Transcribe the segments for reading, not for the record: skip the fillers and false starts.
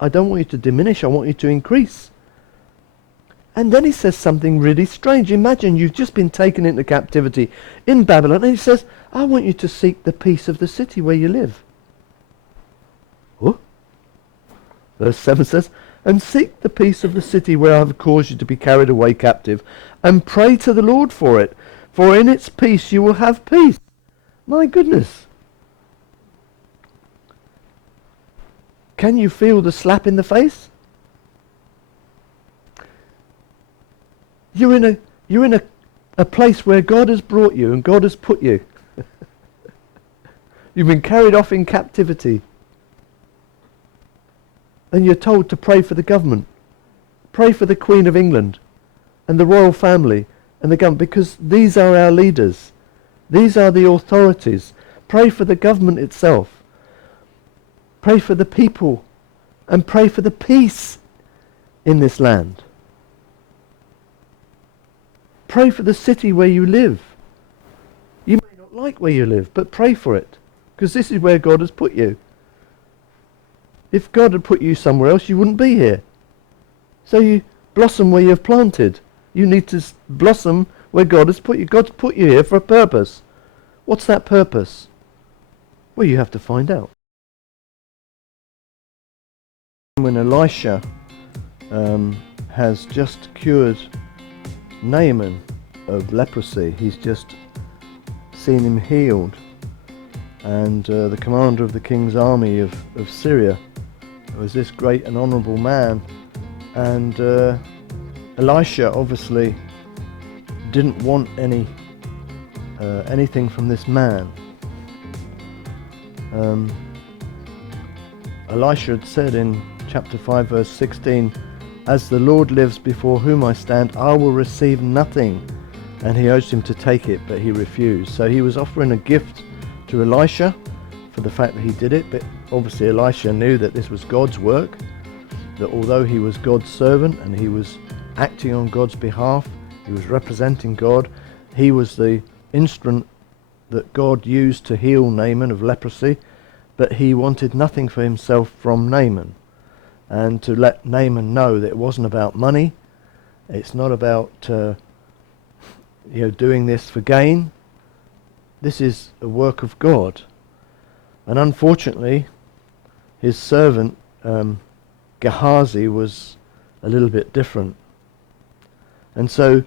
I don't want you to diminish, I want you to increase. And then he says something really strange. Imagine you've just been taken into captivity in Babylon, and he says, I want you to seek the peace of the city where you live. Oh. Verse 7 says, and seek the peace of the city where I have caused you to be carried away captive, and pray to the Lord for it, for in its peace you will have peace. My goodness. Can you feel the slap in the face? You're in a place where God has brought you and God has put you. You've been carried off in captivity. And you're told to pray for the government. Pray for the Queen of England and the royal family and the government, because these are our leaders. These are the authorities. Pray for the government itself. Pray for the people, and pray for the peace in this land. Pray for the city where you live. You may not like where you live, but pray for it, because this is where God has put you. If God had put you somewhere else, you wouldn't be here. So you blossom where you've planted. You need to blossom where God has put you. God's put you here for a purpose. What's that purpose? Well, you have to find out. When Elisha has just cured Naaman of leprosy, he's just seen him healed, and the commander of the king's army of Syria was this great and honourable man, and Elisha obviously didn't want anything from this man. Elisha had said in chapter 5 verse 16, as the Lord lives before whom I stand, I will receive nothing. And he urged him to take it, but he refused. So he was offering a gift to Elisha for the fact that he did it, but obviously Elisha knew that this was God's work, that although he was God's servant and he was acting on God's behalf, he was representing God, he was the instrument that God used to heal Naaman of leprosy, but he wanted nothing for himself from Naaman. And to let Naaman know that it wasn't about money, it's not about doing this for gain. This is a work of God. And unfortunately, his servant Gehazi was a little bit different. And so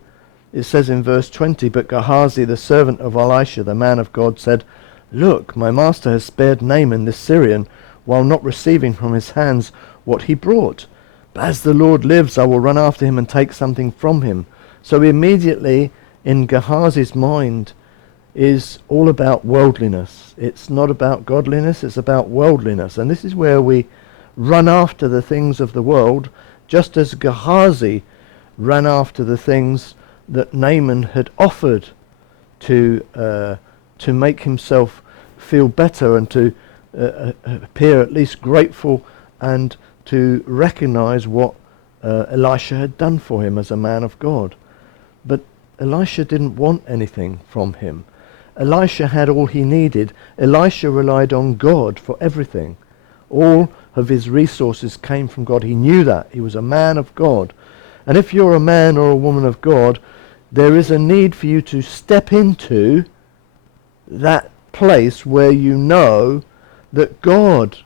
it says in verse 20, but Gehazi, the servant of Elisha, the man of God, said, look, my master has spared Naaman this Syrian, while not receiving from his hands what he brought. But as the Lord lives, I will run after him and take something from him. So immediately in Gehazi's mind is all about worldliness. It's not about godliness, it's about worldliness. And this is where we run after the things of the world, just as Gehazi ran after the things that Naaman had offered to make himself feel better and to appear at least grateful and to recognize what Elisha had done for him as a man of God. But Elisha didn't want anything from him. Elisha had all he needed. Elisha relied on God for everything. All of his resources came from God. He knew that. He was a man of God. And if you're a man or a woman of God, there is a need for you to step into that place where you know that God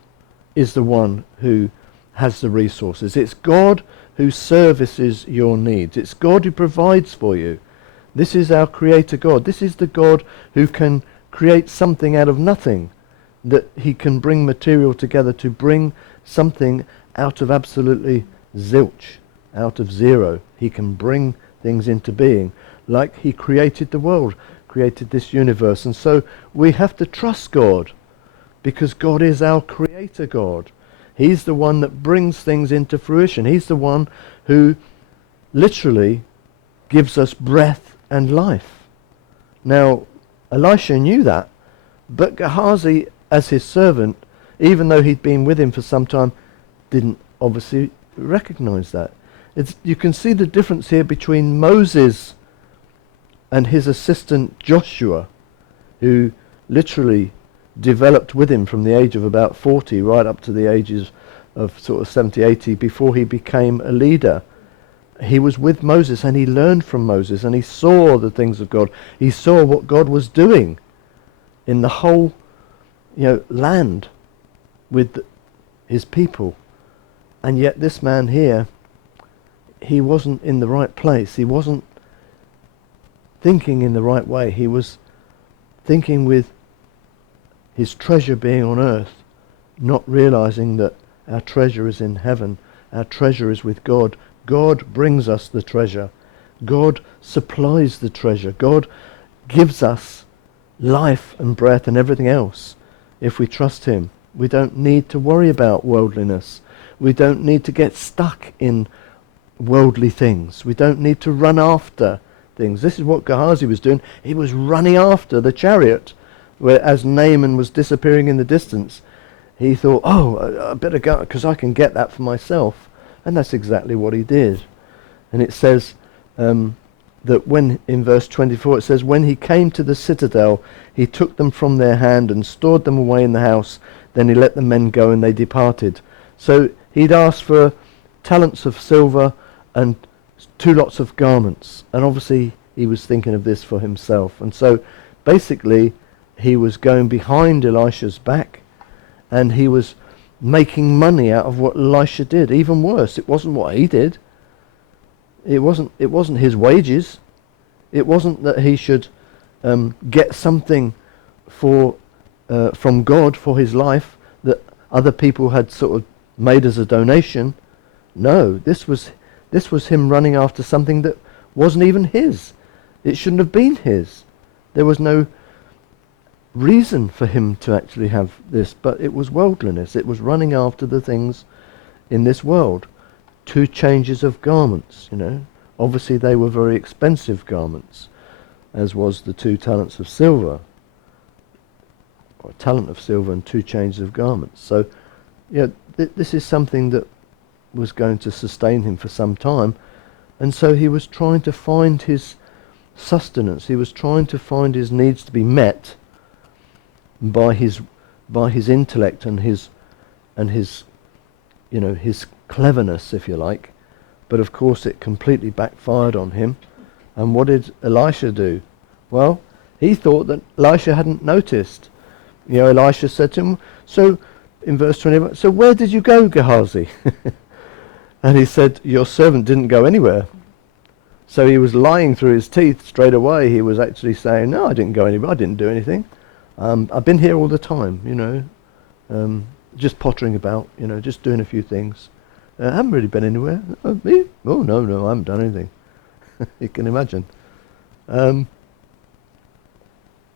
is the one who has the resources. It's God who services your needs. It's God who provides for you. This is our Creator God. This is the God who can create something out of nothing, that he can bring material together to bring something out of absolutely zilch, out of zero. He can bring things into being, like he created the world, created this universe. And so we have to trust God, because God is our Creator God. He's the one that brings things into fruition. He's the one who literally gives us breath and life. Now, Elisha knew that, but Gehazi, as his servant, even though he'd been with him for some time, didn't obviously recognize that. You can see the difference here between Moses and his assistant Joshua, who literally developed with him from the age of about 40 right up to the ages of sort of 70, 80 before he became a leader. He was with Moses and he learned from Moses and he saw the things of God. He saw what God was doing in the whole, land with his people. And yet this man here, he wasn't in the right place. He wasn't thinking in the right way. He was thinking with his treasure being on earth, not realizing that our treasure is in heaven. Our treasure is with God. God brings us the treasure. God supplies the treasure. God gives us life and breath and everything else if we trust him. We don't need to worry about worldliness. We don't need to get stuck in worldly things. We don't need to run after things. This is what Gehazi was doing. He was running after the chariot, where as Naaman was disappearing in the distance, he thought, I better go because I can get that for myself. And that's exactly what he did. And it says that when, in verse 24, it says, when he came to the citadel, he took them from their hand and stored them away in the house. Then he let the men go and they departed. So he'd asked for talents of silver and 2 lots of garments. And obviously he was thinking of this for himself. And so basically he was going behind Elisha's back and he was making money out of what Elisha did. Even worse, it wasn't what he did. It wasn't his wages. It wasn't that he should get something from God for his life that other people had sort of made as a donation. No, this was him running after something that wasn't even his. It shouldn't have been his. There was no reason for him to actually have this, but it was worldliness. It was running after the things in this world. 2 changes of garments, Obviously they were very expensive garments, as was the 2 talents of silver, or a talent of silver and 2 changes of garments. So, this is something that was going to sustain him for some time, and so he was trying to find his sustenance. He was trying to find his needs to be met by his intellect and his cleverness, if you like. But of course it completely backfired on him. And what did Elisha do? Well, he thought that Elisha hadn't noticed. Elisha said to him, so in verse 20, so where did you go, Gehazi? And he said, your servant didn't go anywhere. So he was lying through his teeth straight away. He was actually saying, no, I didn't go anywhere. I didn't do anything. I've been here all the time, just pottering about, just doing a few things. I haven't really been anywhere. Me? Oh, no, I haven't done anything. You can imagine. And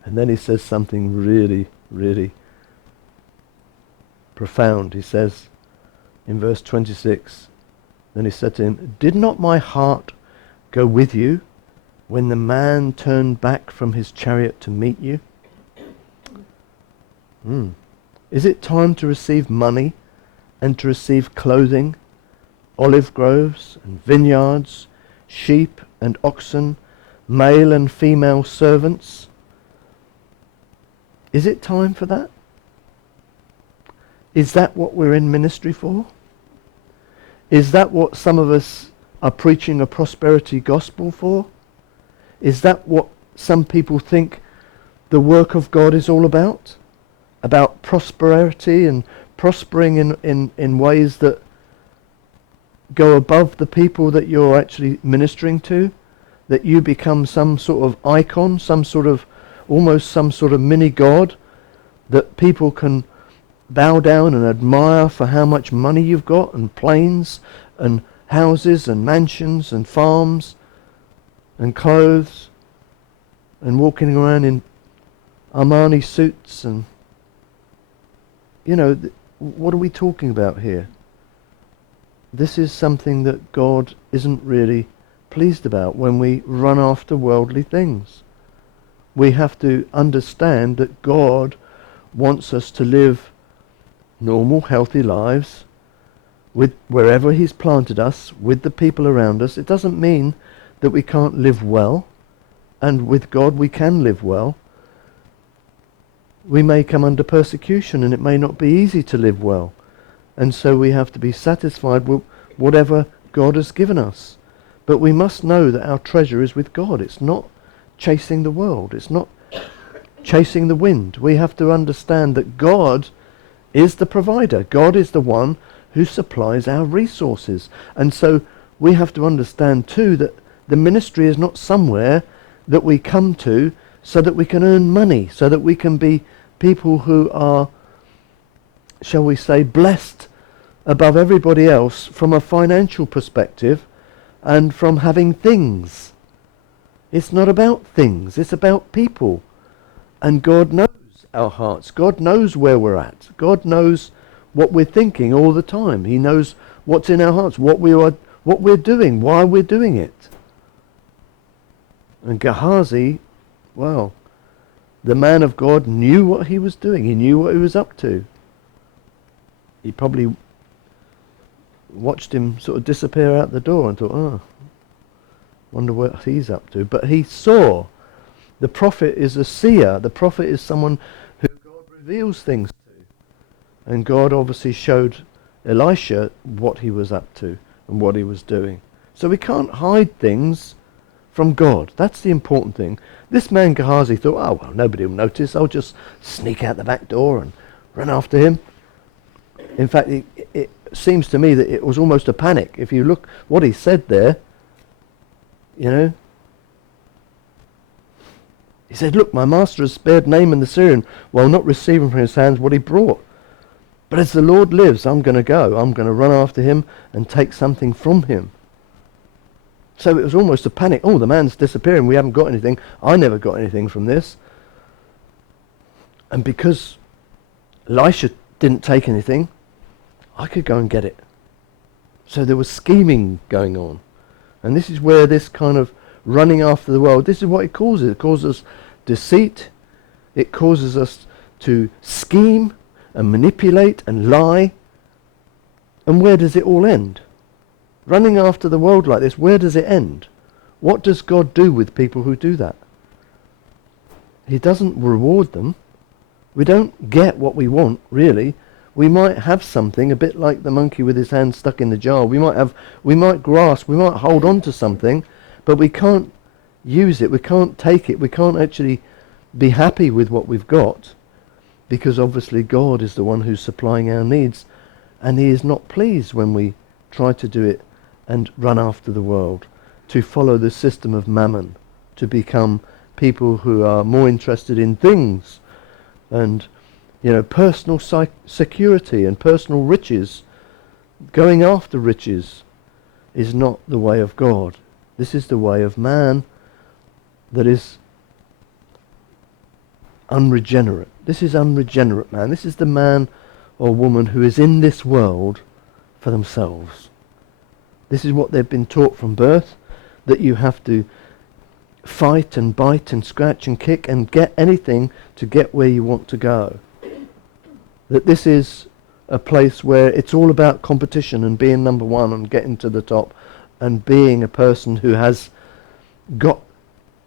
then he says something really, really profound. He says in verse 26, then he said to him, did not my heart go with you when the man turned back from his chariot to meet you? Is it time to receive money and to receive clothing, olive groves and vineyards, sheep and oxen, male and female servants? Is it time for that? Is that what we're in ministry for? Is that what some of us are preaching a prosperity gospel for? Is that what some people think the work of God is all about? About prosperity and prospering in ways that go above the people that you're actually ministering to? That you become some sort of icon, almost some sort of mini God that people can bow down and admire for how much money you've got, and planes and houses and mansions and farms and clothes, and walking around in Armani suits, and what are we talking about here? This is something that God isn't really pleased about when we run after worldly things. We have to understand that God wants us to live normal, healthy lives with wherever He's planted us, with the people around us. It doesn't mean that we can't live well, and with God we can live well. We may come under persecution and it may not be easy to live well. And so we have to be satisfied with whatever God has given us. But we must know that our treasure is with God. It's not chasing the world. It's not chasing the wind. We have to understand that God is the provider. God is the one who supplies our resources. And so we have to understand too that the ministry is not somewhere that we come to so that we can earn money, so that we can be people who are, shall we say, blessed above everybody else from a financial perspective and from having things. It's not about things, it's about people. And God knows our hearts. God knows where we're at. God knows what we're thinking all the time. He knows what's in our hearts, what we're doing, why we're doing it. And Gehazi, well, the man of God knew what he was doing. He knew what he was up to. He probably watched him sort of disappear out the door and thought, oh, wonder what he's up to. But he saw. The prophet is a seer. The prophet is someone who God reveals things to. And God obviously showed Elisha what he was up to and what he was doing. So we can't hide things from God. That's the important thing. This man Gehazi thought, oh, well, nobody will notice. I'll just sneak out the back door and run after him. In fact, it seems to me that it was almost a panic. If you look what he said there, you know, he said, look, my master has spared Naaman the Syrian while not receiving from his hands what he brought. But as the Lord lives, I'm going to go. I'm going to run after him and take something from him. So it was almost a panic. Oh, the man's disappearing. We haven't got anything. I never got anything from this. And because Elisha didn't take anything, I could go and get it. So there was scheming going on. And this is where this kind of running after the world, this is what it causes. It causes deceit. It causes us to scheme and manipulate and lie. And where does it all end? Running after the world like this, where does it end? What does God do with people who do that? He doesn't reward them. We don't get what we want, really. We might have something, a bit like the monkey with his hand stuck in the jar. We might grasp, we might hold on to something, but we can't use it, we can't take it, we can't actually be happy with what we've got, because obviously God is the one who's supplying our needs, and he is not pleased when we try to do it and run after the world, to follow the system of mammon, to become people who are more interested in things and, you know, personal security and personal riches. Going after riches is not the way of God. This is the way of man that is unregenerate. This is unregenerate man. This is the man or woman who is in this world for themselves. This is what they've been taught from birth, that you have to fight and bite and scratch and kick and get anything to get where you want to go. That this is a place where it's all about competition and being number one and getting to the top and being a person who has got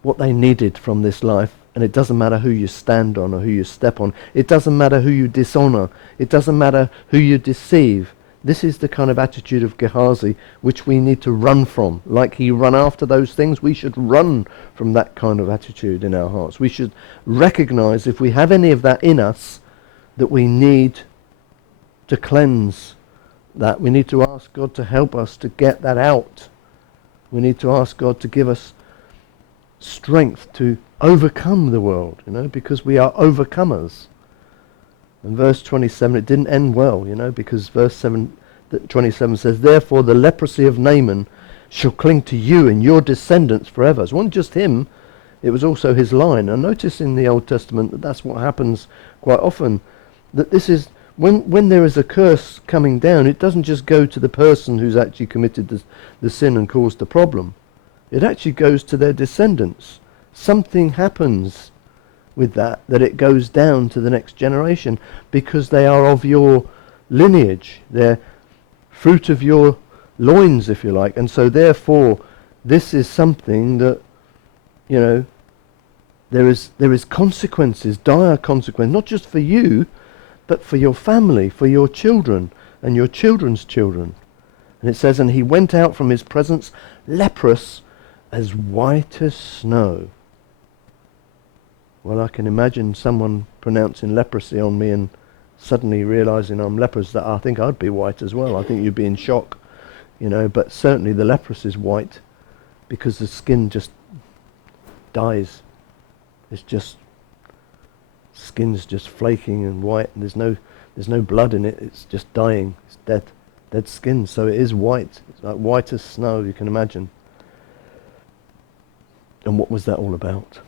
what they needed from this life. And it doesn't matter who you stand on or who you step on. It doesn't matter who you dishonor. It doesn't matter who you deceive. This is the kind of attitude of Gehazi which we need to run from. Like he ran after those things, we should run from that kind of attitude in our hearts. We should recognize if we have any of that in us, that we need to cleanse that. We need to ask God to help us to get that out. We need to ask God to give us strength to overcome the world, you know, because we are overcomers. And verse 27, it didn't end well, you know, because verse 27 says, therefore the leprosy of Naaman shall cling to you and your descendants forever. It wasn't just him, it was also his line. And notice in the Old Testament that that's what happens quite often, that this is, when there is a curse coming down, it doesn't just go to the person who's actually committed the sin and caused the problem. It actually goes to their descendants. Something happens with that it goes down to the next generation, because they are of your lineage. They're fruit of your loins, if you like. And so therefore, this is something that, you know, there is consequences, dire consequences, not just for you, but for your family, for your children. and your children's children. And it says, and he went out from his presence leprous, as white as snow. Well, I can imagine someone pronouncing leprosy on me and suddenly realizing I'm leprous, that I think I'd be white as well. I think you'd be in shock, but certainly the leprous is white because the skin just dies. It's just, skin's just flaking and white, and there's no blood in it. It's just dying. It's dead skin. So it is white. It's like white as snow, you can imagine. And what was that all about?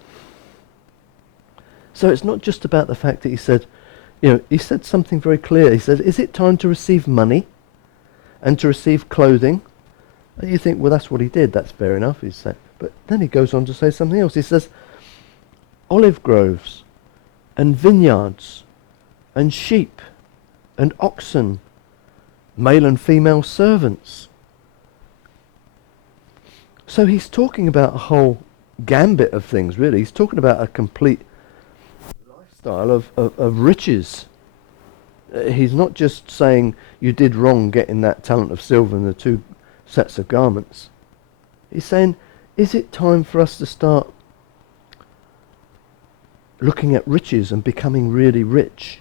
So it's not just about the fact that he said, he said something very clear. He said, is it time to receive money and to receive clothing? And you think, well, that's what he did. That's fair enough, he said. But then he goes on to say something else. He says, olive groves and vineyards and sheep and oxen, male and female servants. So he's talking about a whole gambit of things, really. He's talking about a complete lifestyle of riches. He's not just saying you did wrong getting that talent of silver and the 2 sets of garments. He's saying, is it time for us to start looking at riches and becoming really rich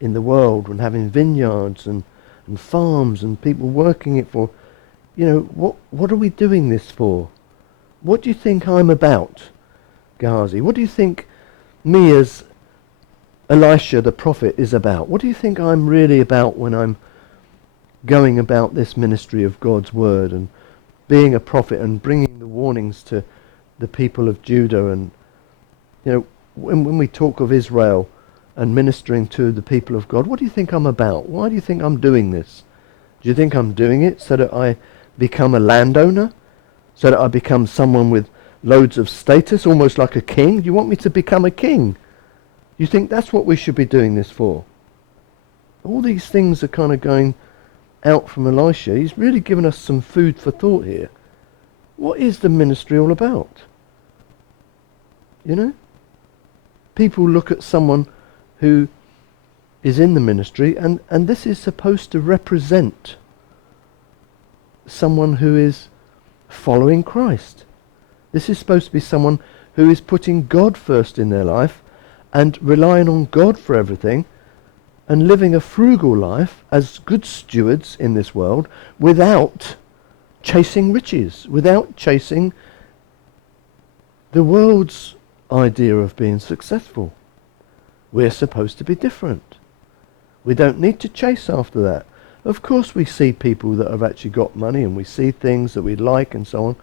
in the world and having vineyards and farms and people working it for? What are we doing this for? What do you think I'm about, Gehazi? What do you think me as Elisha the prophet is about? What do you think I'm really about when I'm going about this ministry of God's word and being a prophet and bringing the warnings to the people of Judah? And when we talk of Israel and ministering to the people of God, what do you think I'm about? Why do you think I'm doing this? Do you think I'm doing it so that I become a landowner? So that I become someone with loads of status, almost like a king? Do you want me to become a king? You think that's what we should be doing this for? All these things are kind of going out from Elisha. He's really given us some food for thought here. What is the ministry all about? People look at someone who is in the ministry, and this is supposed to represent someone who is following Christ. This is supposed to be someone who is putting God first in their life and relying on God for everything and living a frugal life as good stewards in this world without chasing riches, without chasing the world's idea of being successful. We're supposed to be different. We don't need to chase after that. Of course we see people that have actually got money and we see things that we like and so on.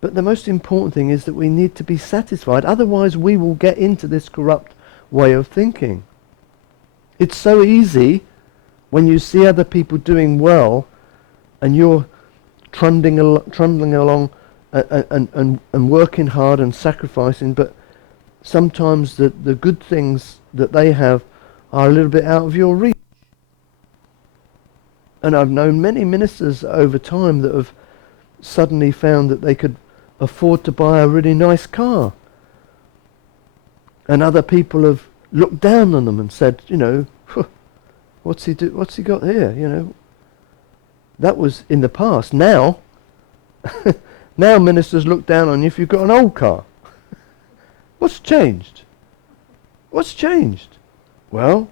But the most important thing is that we need to be satisfied. Otherwise we will get into this corrupt way of thinking. It's so easy when you see other people doing well and you're trundling along and working hard and sacrificing, but sometimes the good things that they have are a little bit out of your reach. And I've known many ministers over time that have suddenly found that they could afford to buy a really nice car. And other people have looked down on them and said, what's he got here? That was in the past. Now, now ministers look down on you if you've got an old car. What's changed? What's changed? Well,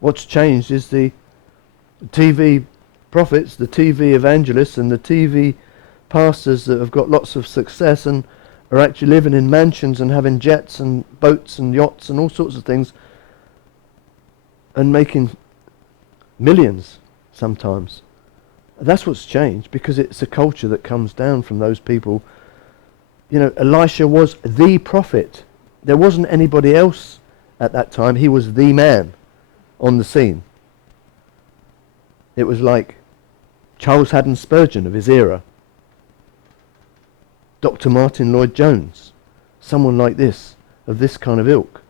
what's changed is the TV prophets, the TV evangelists and the TV pastors that have got lots of success and are actually living in mansions and having jets and boats and yachts and all sorts of things and making millions sometimes. That's what's changed, because it's a culture that comes down from those people. Elisha was the prophet. There wasn't anybody else at that time. He was the man on the scene. It was like Charles Haddon Spurgeon of his era, Dr. Martin Lloyd-Jones, someone like this, of this kind of ilk.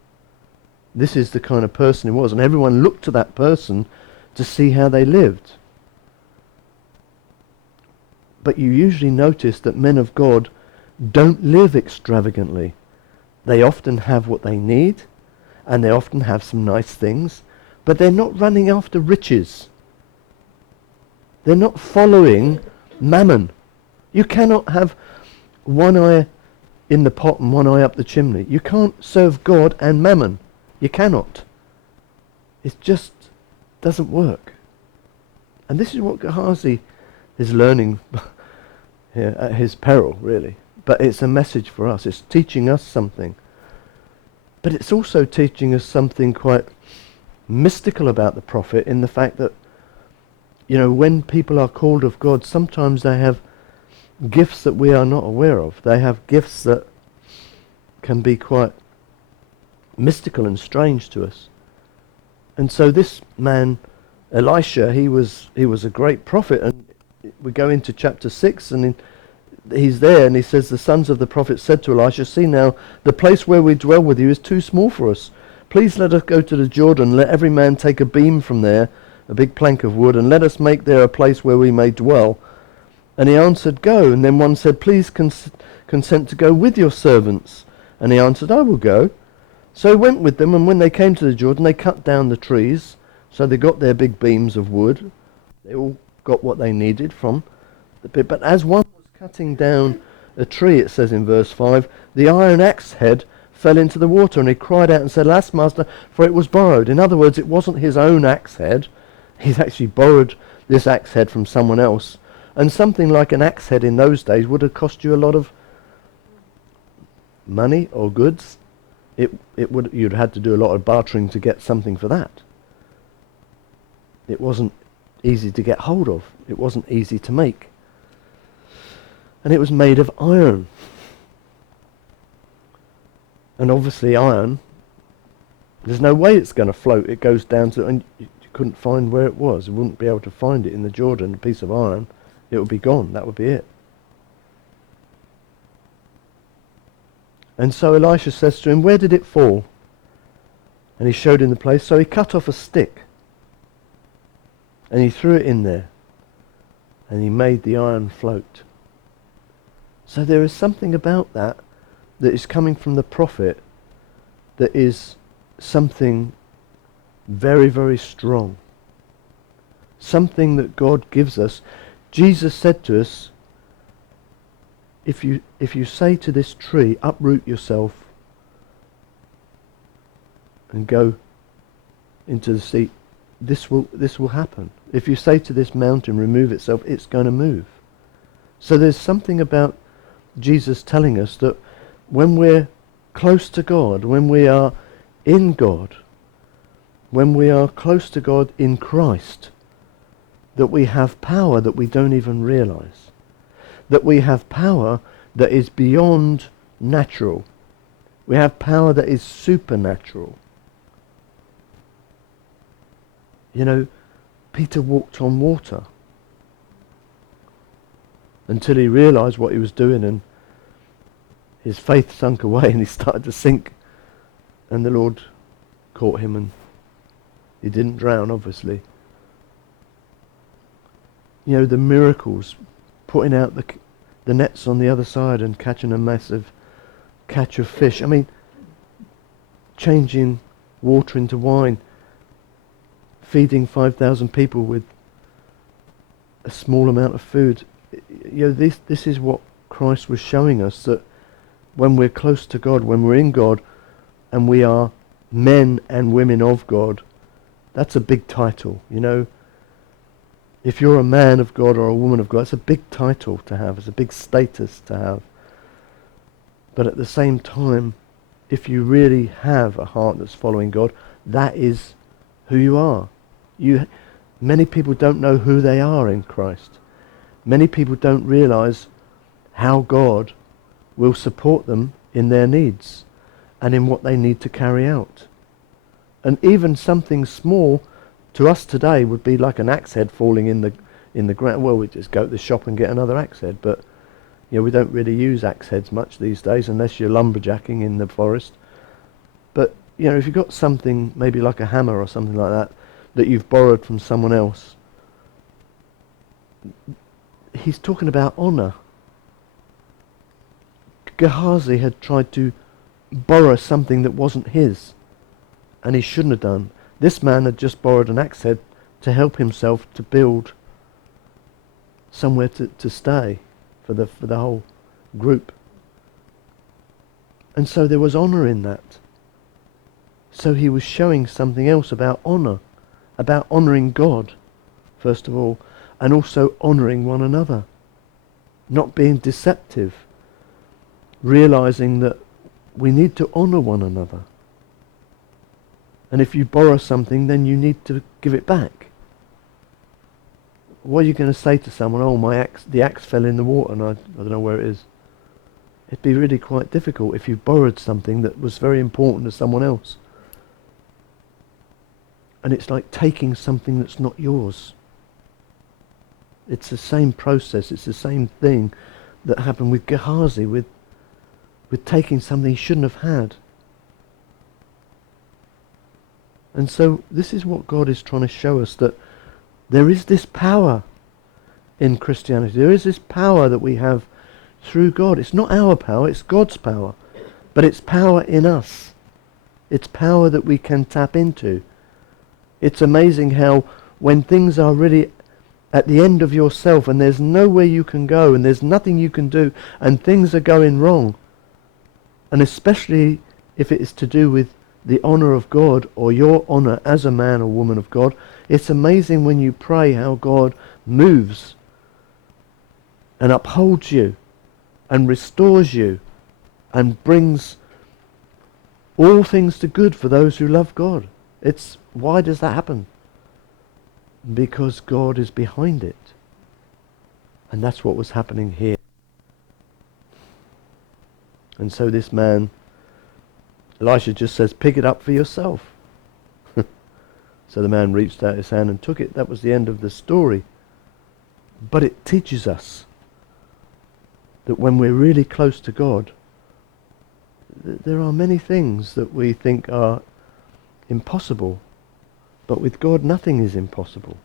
This is the kind of person he was, and everyone looked to that person to see how they lived. But you usually notice that men of God don't live extravagantly. They often have what they need, and they often have some nice things, but they're not running after riches. They're not following Mammon. You cannot have one eye in the pot and one eye up the chimney. You can't serve God and Mammon. You cannot. It just doesn't work. And this is what Gehazi is learning here at his peril, really. But it's a message for us. It's teaching us something. But it's also teaching us something quite mystical about the prophet, in the fact that, you know, when people are called of God, sometimes they have gifts that we are not aware of. They have gifts that can be quite mystical and strange to us. And so this man, Elisha, he was a great prophet, and we go into chapter 6, and he's there, and he says, the sons of the prophet said to Elisha, see now, the place where we dwell with you is too small for us. Please let us go to the Jordan, let every man take a beam from there, a big plank of wood, and let us make there a place where we may dwell. And he answered, go. And then one said, please consent to go with your servants. And he answered, I will go. So he went with them, and when they came to the Jordan, they cut down the trees. So they got their big beams of wood. They all got what they needed from the bit. But as one was cutting down a tree, it says in verse 5, the iron axe head fell into the water, and he cried out and said, alas, master, for it was borrowed. In other words, it wasn't his own axe head. He's actually borrowed this axe head from someone else. And something like an axe head in those days would have cost you a lot of money or goods. You'd had to do a lot of bartering to get something for that. It wasn't easy to get hold of. It wasn't easy to make. And it was made of iron. And obviously iron, there's no way it's going to float. It goes down to, and you couldn't find where it was. You wouldn't be able to find it in the Jordan, a piece of iron. It would be gone. That would be it. And so Elisha says to him, where did it fall? And he showed him the place. So he cut off a stick, and he threw it in there, and he made the iron float. So there is something about that is coming from the prophet that is something very, very strong. Something that God gives us. Jesus said to us, if you say to this tree, uproot yourself and go into the sea, this will happen. If you say to this mountain, remove itself, it's going to move. So there's something about Jesus telling us that when we're close to God, when we are in God, when we are close to God in Christ, that we have power that we don't even realize. That we have power that is beyond natural. We have power that is supernatural. You know, Peter walked on water until he realized what he was doing, and his faith sunk away and he started to sink. And the Lord caught him, and he didn't drown, obviously. You know, the miracles, putting out the nets on the other side and catching a massive catch of fish. I mean, changing water into wine, feeding 5,000 people with a small amount of food. You know, this is what Christ was showing us, that when we're close to God, when we're in God, and we are men and women of God, that's a big title, you know. If you're a man of God or a woman of God, it's a big title to have. It's a big status to have. But at the same time, if you really have a heart that's following God, that is who you are. Many people don't know who they are in Christ. Many people don't realize how God will support them in their needs and in what they need to carry out. And even something small to us today would be like an axe head falling in the ground. Well, we just go to the shop and get another axe head, but you know, we don't really use axe heads much these days unless you're lumberjacking in the forest. But you know, if you've got something maybe like a hammer or something like that you've borrowed from someone else, he's talking about honor. Gehazi had tried to borrow something that wasn't his, and he shouldn't have done. This man had just borrowed an axe head to help himself to build somewhere to stay for the whole group. And so there was honour in that. So he was showing something else about honour, about honouring God, first of all, and also honouring one another. Not being deceptive, realising that we need to honour one another. And if you borrow something, then you need to give it back. What are you going to say to someone? Oh, the axe fell in the water and I don't know where it is. It'd be really quite difficult if you borrowed something that was very important to someone else. And it's like taking something that's not yours. It's the same process, it's the same thing that happened with Gehazi, with taking something he shouldn't have had. And so this is what God is trying to show us, that there is this power in Christianity. There is this power that we have through God. It's not our power, it's God's power. But it's power in us. It's power that we can tap into. It's amazing how when things are really at the end of yourself and there's nowhere you can go and there's nothing you can do and things are going wrong, and especially if it is to do with the honour of God or your honour as a man or woman of God, it's amazing when you pray how God moves and upholds you and restores you and brings all things to good for those who love God. Why does that happen? Because God is behind it. And that's what was happening here. And so this man, Elisha just says, pick it up for yourself. So the man reached out his hand and took it. That was the end of the story. But it teaches us that when we're really close to God, there are many things that we think are impossible. But with God, nothing is impossible.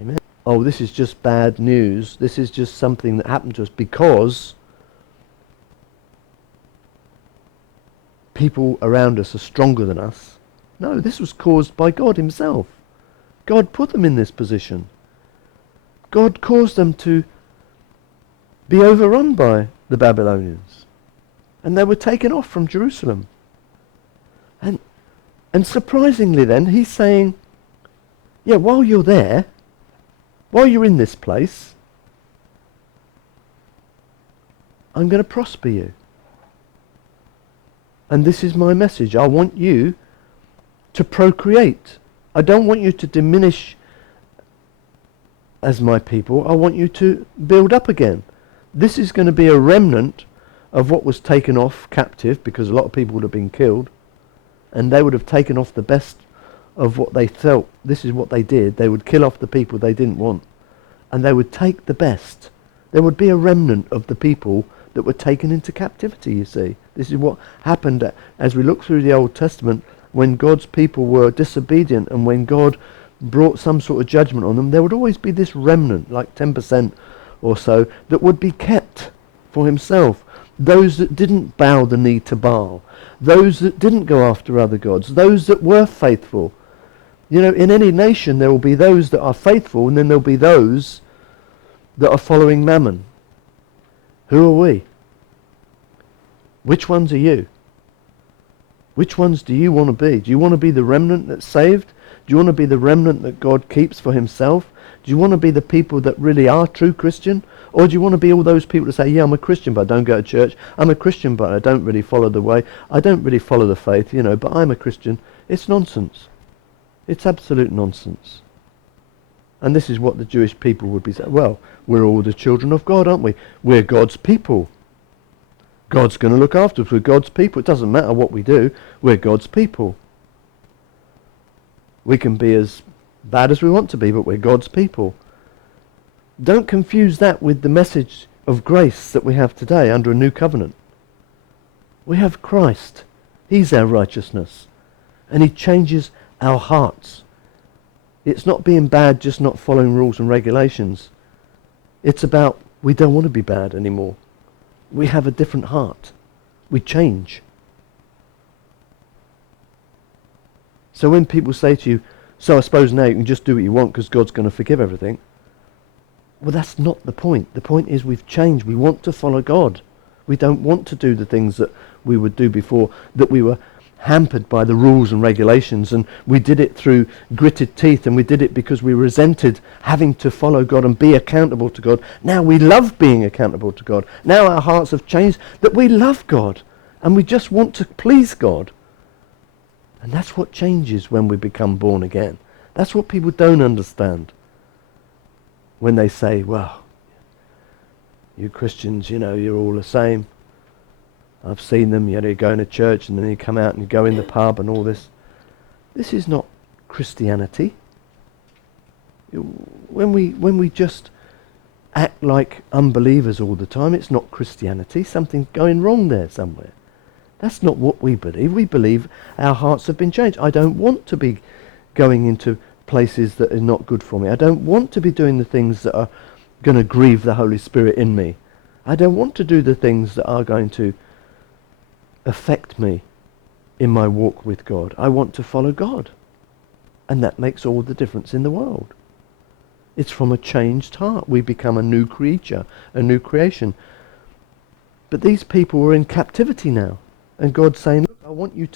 Amen. Oh, this is just bad news. This is just something that happened to us because people around us are stronger than us. No, this was caused by God himself. God put them in this position. God caused them to be overrun by the Babylonians. And they were taken off from Jerusalem. And surprisingly then, he's saying, yeah, while you're there, while you're in this place, I'm going to prosper you. And this is my message. I want you to procreate. I don't want you to diminish as my people. I want you to build up again. This is going to be a remnant of what was taken off captive, because a lot of people would have been killed, and they would have taken off the best of what they felt. This is what they did. They would kill off the people they didn't want, and they would take the best. There would be a remnant of the people that were taken into captivity, you see. This is what happened as we look through the Old Testament. When God's people were disobedient and when God brought some sort of judgment on them, there would always be this remnant, like 10% or so, that would be kept for himself. Those that didn't bow the knee to Baal, those that didn't go after other gods, those that were faithful. You know, in any nation there will be those that are faithful, and then there'll be those that are following Mammon. Who are we? Which ones are you? Which ones do you want to be? Do you want to be the remnant that's saved? Do you want to be the remnant that God keeps for himself? Do you want to be the people that really are true Christian? Or do you want to be all those people that say, yeah, I'm a Christian, but I don't go to church. I'm a Christian, but I don't really follow the way. I don't really follow the faith, you know, but I'm a Christian. It's nonsense. It's absolute nonsense. And this is what the Jewish people would be saying. Well, we're all the children of God, aren't we? We're God's people. God's going to look after us. We're God's people. It doesn't matter what we do. We're God's people. We can be as bad as we want to be, but we're God's people. Don't confuse that with the message of grace that we have today under a new covenant. We have Christ. He's our righteousness. And he changes our hearts. It's not being bad, just not following rules and regulations. It's about we don't want to be bad anymore. We have a different heart. We change. So when people say to you, so I suppose now you can just do what you want because God's going to forgive everything. Well, that's not the point. The point is we've changed. We want to follow God. We don't want to do the things that we would do before, that we were hampered by the rules and regulations, and we did it through gritted teeth, and we did it because we resented having to follow God and be accountable to God. Now we love being accountable to God. Now our hearts have changed that we love God and we just want to please God. And that's what changes when we become born again. That's what people don't understand when they say, well, you Christians, you're all the same. I've seen them, you're going to church and then you come out and you go in the pub and all this. This is not Christianity. When we just act like unbelievers all the time, it's not Christianity. Something's going wrong there somewhere. That's not what we believe. We believe our hearts have been changed. I don't want to be going into places that are not good for me. I don't want to be doing the things that are going to grieve the Holy Spirit in me. I don't want to do the things that are going to affect me in my walk with God. I want to follow God. And that makes all the difference in the world. It's from a changed heart. We become a new creature, a new creation. But these people were in captivity now. And God's saying, look, I don't want you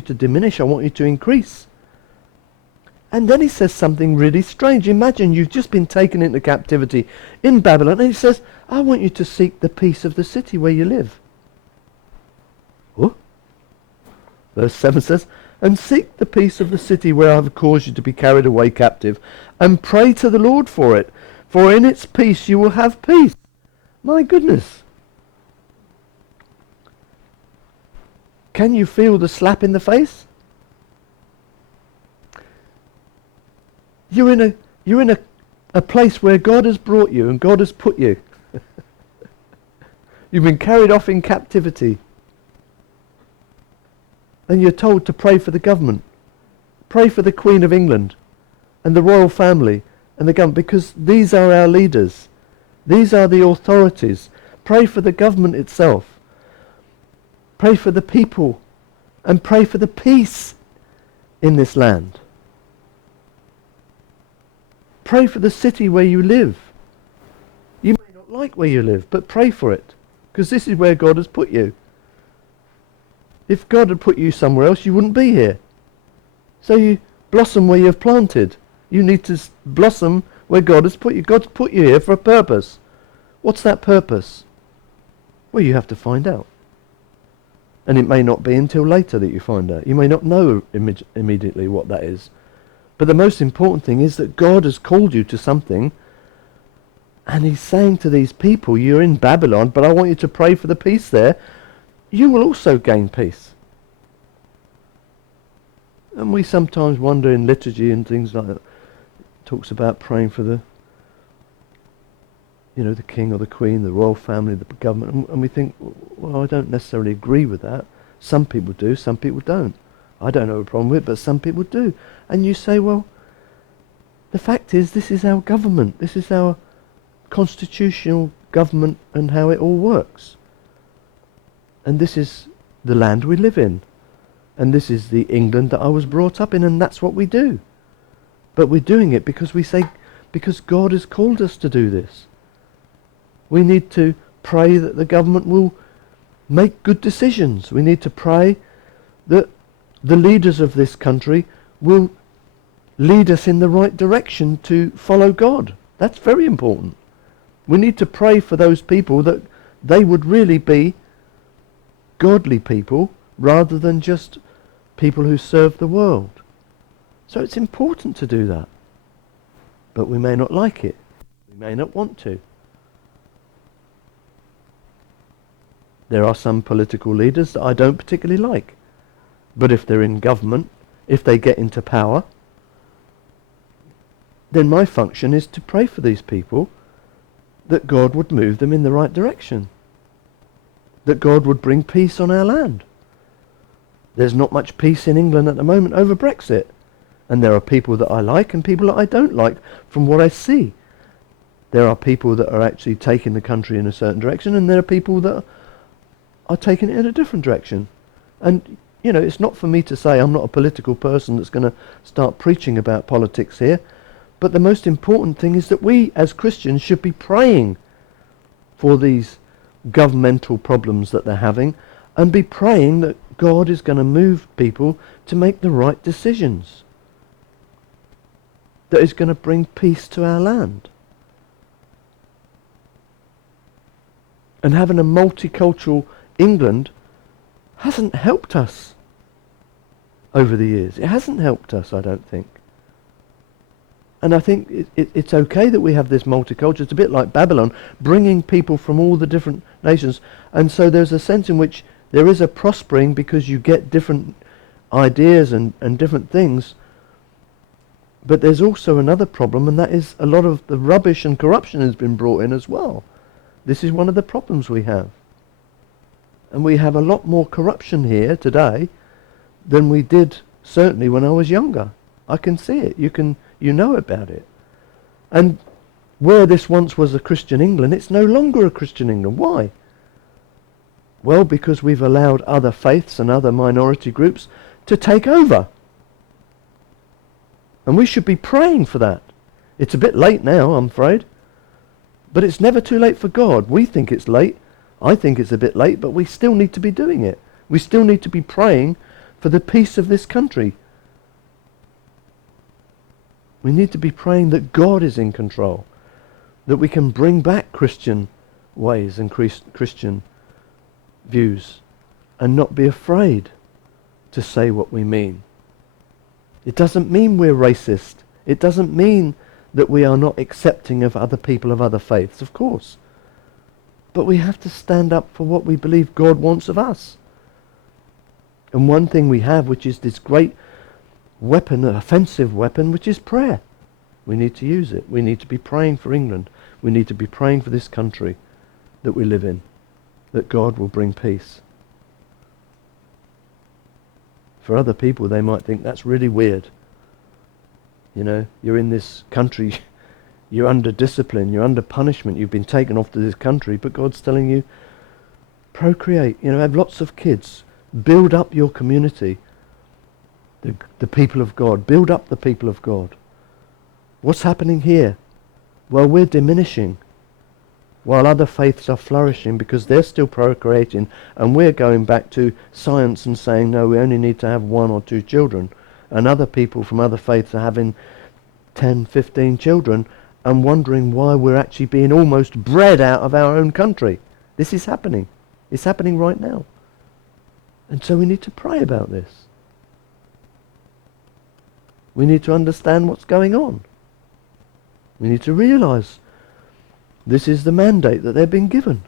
to diminish, I want you to increase. And then he says something really strange. Imagine you've just been taken into captivity in Babylon, and he says, I want you to seek the peace of the city where you live. What? Verse 7 says, and seek the peace of the city where I have caused you to be carried away captive, and pray to the Lord for it, for in its peace you will have peace. My goodness. Can you feel the slap in the face? You're in a place where God has brought you and God has put you. You've been carried off in captivity. And you're told to pray for the government. Pray for the Queen of England and the royal family and the government, because these are our leaders. These are the authorities. Pray for the government itself. Pray for the people and pray for the peace in this land. Pray for the city where you live. You may not like where you live, but pray for it, because this is where God has put you. If God had put you somewhere else, you wouldn't be here. So you blossom where you've planted. You need to blossom where God has put you. God's put you here for a purpose. What's that purpose? Well, you have to find out. And it may not be until later that you find out. You may not know immediately what that is. But the most important thing is that God has called you to something, and he's saying to these people, you're in Babylon, but I want you to pray for the peace there. You will also gain peace. And we sometimes wonder in liturgy and things like that, it talks about praying for the king or the queen, the royal family, the government, and we think, well, I don't necessarily agree with that. Some people do, some people don't. I don't have a problem with it, but some people do. And you say, well, the fact is, this is our government. This is our constitutional government and how it all works. And this is the land we live in. And this is the England that I was brought up in, and that's what we do. But we're doing it because we say, because God has called us to do this. We need to pray that the government will make good decisions. We need to pray that the leaders of this country will lead us in the right direction to follow God. That's very important. We need to pray for those people that they would really be godly people rather than just people who serve the world. So it's important to do that. But we may not like it. We may not want to. There are some political leaders that I don't particularly like. But if they're in government, if they get into power, then my function is to pray for these people that God would move them in the right direction. That God would bring peace on our land. There's not much peace in England at the moment over Brexit. And there are people that I like and people that I don't like from what I see. There are people that are actually taking the country in a certain direction, and there are people that are taking it in a different direction. And, it's not for me to say, I'm not a political person that's going to start preaching about politics here. But the most important thing is that we as Christians should be praying for these governmental problems that they're having, and be praying that God is going to move people to make the right decisions, that is going to bring peace to our land. And having a multicultural England hasn't helped us over the years. It hasn't helped us, I don't think. And I think it's okay that we have this multicultural. It's a bit like Babylon, bringing people from all the different nations. And so there's a sense in which there is a prospering because you get different ideas and different things. But there's also another problem, and that is a lot of the rubbish and corruption has been brought in as well. This is one of the problems we have. And we have a lot more corruption here today than we did certainly when I was younger. I can see it. You know about it. And where this once was a Christian England, it's no longer a Christian England. Why? Well, because we've allowed other faiths and other minority groups to take over. And we should be praying for that. It's a bit late now, I'm afraid. But it's never too late for God. We think it's late. I think it's a bit late, but we still need to be doing it. We still need to be praying for the peace of this country. We need to be praying that God is in control, that we can bring back Christian ways and Christian views, and not be afraid to say what we mean. It doesn't mean we're racist. It doesn't mean that we are not accepting of other people of other faiths, of course. But we have to stand up for what we believe God wants of us. And one thing we have, which is this great weapon, an offensive weapon, which is prayer. We need to use it. We need to be praying for England. We need to be praying for this country that we live in, that God will bring peace. For other people, they might think that's really weird. You know, you're in this country, you're under discipline, you're under punishment, you've been taken off to this country, but God's telling you, procreate, have lots of kids, build up your community, the people of God, build up the people of God. What's happening here? Well, we're diminishing, while other faiths are flourishing because they're still procreating, and we're going back to science and saying, no, we only need to have 1 or 2 children. And other people from other faiths are having 10, 15 children and wondering why we're actually being almost bred out of our own country. This is happening. It's happening right now. And so we need to pray about this. We need to understand what's going on. We need to realize this is the mandate that they've been given.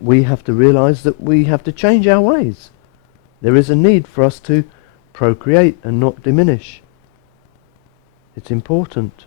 We have to realize that we have to change our ways. There is a need for us to procreate and not diminish. It's important.